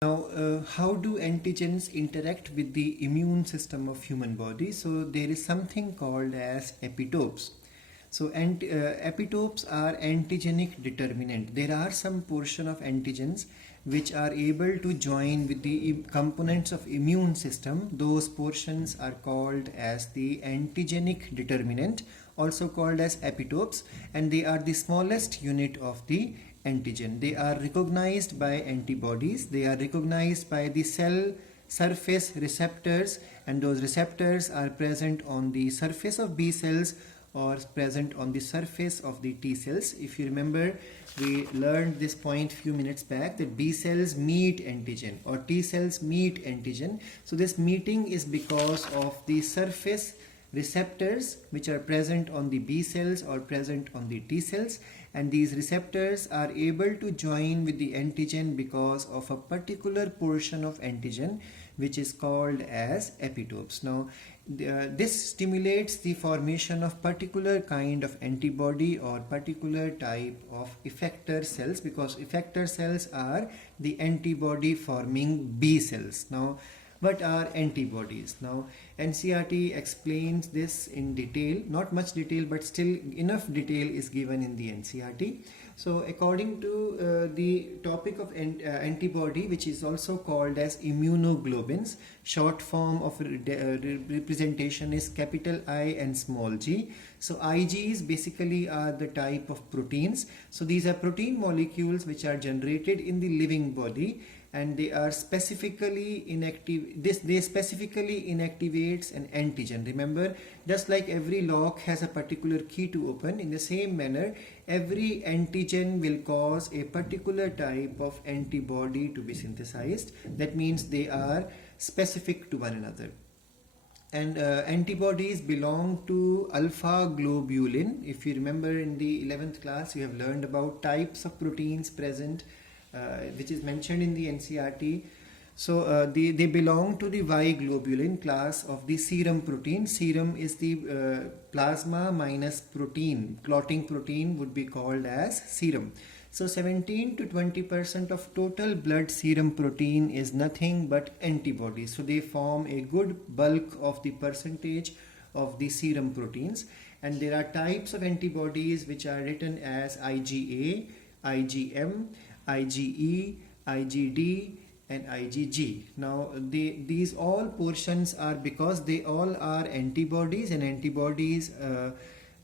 Now, how do antigens interact with the immune system of human body? So there is something called as epitopes. So epitopes are antigenic determinant. There are some portion of antigens which are able to join with the components of immune system. Those portions are called as the antigenic determinant, also called as epitopes, and they are the smallest unit of the antigen. They are recognized by antibodies. They are recognized by the cell surface receptors, and those receptors are present on the surface of B cells or present on the surface of the T cells. If you remember, we learned this point few minutes back that B cells meet antigen or T cells meet antigen. So this meeting is because of the surface receptors which are present on the B cells or present on the T cells, and these receptors are able to join with the antigen because of a particular portion of antigen which is called as epitopes. Now this stimulates the formation of particular kind of antibody or particular type of effector cells, because effector cells are the antibody forming B cells. Now what are antibodies? Now NCERT explains this in detail, not much detail but still enough detail is given in the NCERT. So according to the topic of antibody, which is also called as immunoglobulins, short form of representation is capital I and small g. So Igs basically are the type of proteins. So these are protein molecules which are generated in the living body, and they are specifically inactive. They specifically inactivates an antigen. Remember, just like every lock has a particular key to open, in the same manner every antigen will cause a particular type of antibody to be synthesized. That means they are specific to one another. And antibodies belong to alpha globulin. If you remember, in the 11th class you have learned about types of proteins present, which is mentioned in the NCERT. So they belong to the Y globulin class of the serum protein. Serum is the plasma minus protein. Clotting protein would be called as serum. So 17 to 20% of total blood serum protein is nothing but antibodies. So they form a good bulk of the percentage of the serum proteins. And there are types of antibodies which are written as IgA, IgM, IgE, IgD and IgG. Now these all portions are because they all are antibodies, and antibodies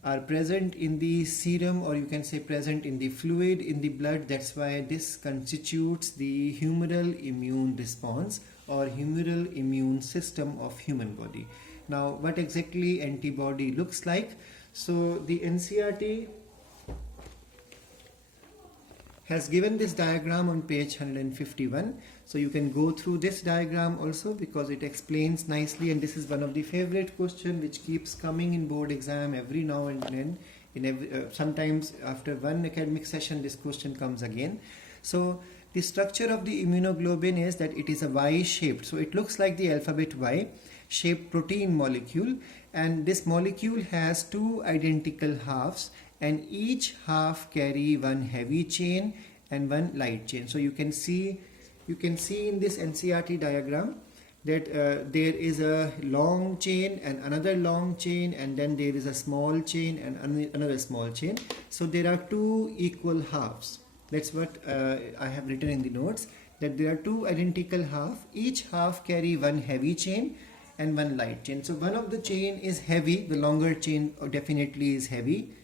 are present in the serum, or you can say present in the fluid in the blood. That's why this constitutes the humoral immune response or humoral immune system of human body. Now what exactly antibody looks like? So the NCERT has given this diagram on page 151. So you can go through this diagram also because it explains nicely, and this is one of the favorite question which keeps coming in board exam every now and then. Sometimes after one academic session this question comes again. So the structure of the immunoglobulin is that it is a Y-shaped. So it looks like the alphabet Y shaped protein molecule, and this molecule has two identical halves, and each half carry one heavy chain and one light chain. So you can see in this NCERT diagram that there is a long chain and another long chain, and then there is a small chain and another small chain. So there are two equal halves. That's what I have written in the notes, that there are two identical halves. Each half carry one heavy chain and one light chain. So one of the chain is heavy, the longer chain definitely is heavy,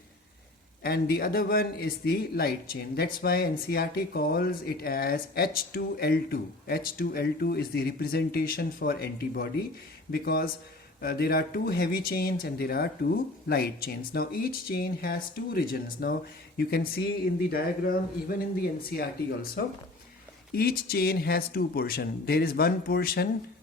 and the other one is the light chain. That's why NCERT calls it as H2L2. H2L2 is the representation for antibody, because there are two heavy chains and there are two light chains. Now each chain has two regions. Now you can see in the diagram, even in the NCERT also, each chain has two portions. There is one portion,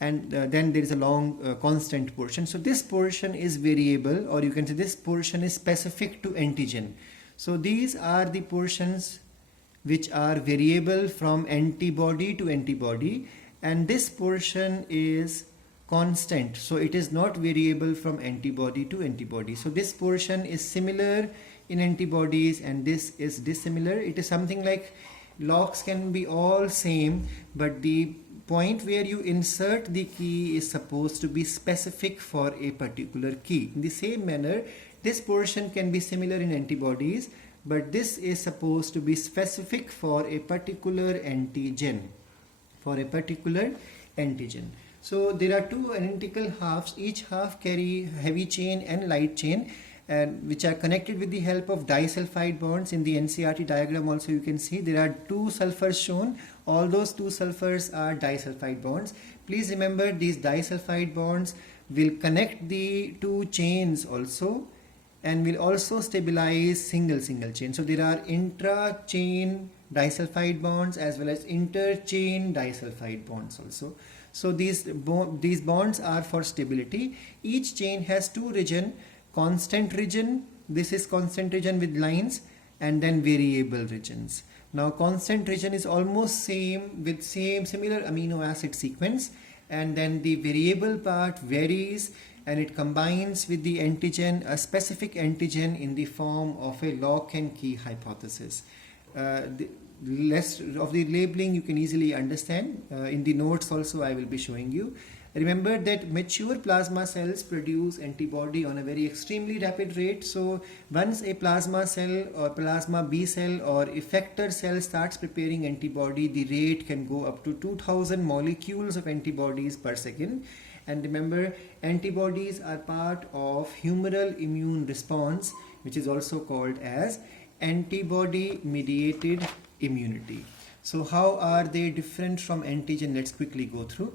and then there is a long constant portion. So this portion is variable, or you can say this portion is specific to antigen. So these are the portions which are variable from antibody to antibody, and this portion is constant. So it is not variable from antibody to antibody. So this portion is similar in antibodies and this is dissimilar. It is something like locks can be all same, but the point where you insert the key is supposed to be specific for a particular key. In the same manner, this portion can be similar in antibodies, but this is supposed to be specific for a particular antigen. So there are two identical halves. Each half carry heavy chain and light chain, and which are connected with the help of disulfide bonds. In the NCRT diagram also you can see there are two sulfurs shown. All those two sulfurs are disulfide bonds. Please remember, these disulfide bonds will connect the two chains also, and will also stabilize single chain. So there are intra-chain disulfide bonds as well as inter-chain disulfide bonds also. So these bonds are for stability. Each chain has two regions: constant region, this is constant region with lines, and then variable regions. Now constant region is almost same with similar amino acid sequence, and then the variable part varies and it combines with the antigen, a specific antigen, in the form of a lock and key hypothesis. The rest of the labeling you can easily understand. In the notes also I will be showing you. Remember that mature plasma cells produce antibody on a very extremely rapid rate. So once a plasma cell or plasma B cell or effector cell starts preparing antibody, the rate can go up to 2000 molecules of antibodies per second. And remember, antibodies are part of humoral immune response, which is also called as antibody mediated immunity. So how are they different from antigen? Let's quickly go through.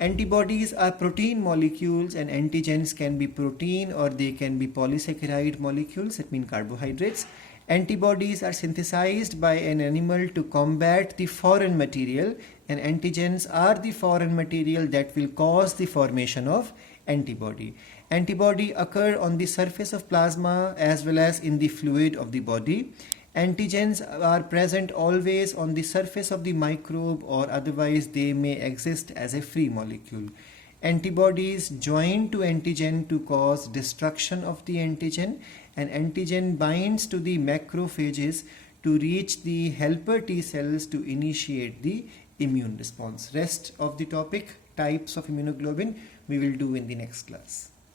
Antibodies are protein molecules, and antigens can be protein or they can be polysaccharide molecules, that means carbohydrates. Antibodies are synthesized by an animal to combat the foreign material, and antigens are the foreign material that will cause the formation of antibody. Antibody occur on the surface of plasma as well as in the fluid of the body. Antigens are present always on the surface of the microbe, or otherwise they may exist as a free molecule. Antibodies join to antigen to cause destruction of the antigen, and antigen binds to the macrophages to reach the helper T cells to initiate the immune response. Rest of the topic, types of immunoglobulin, we will do in the next class.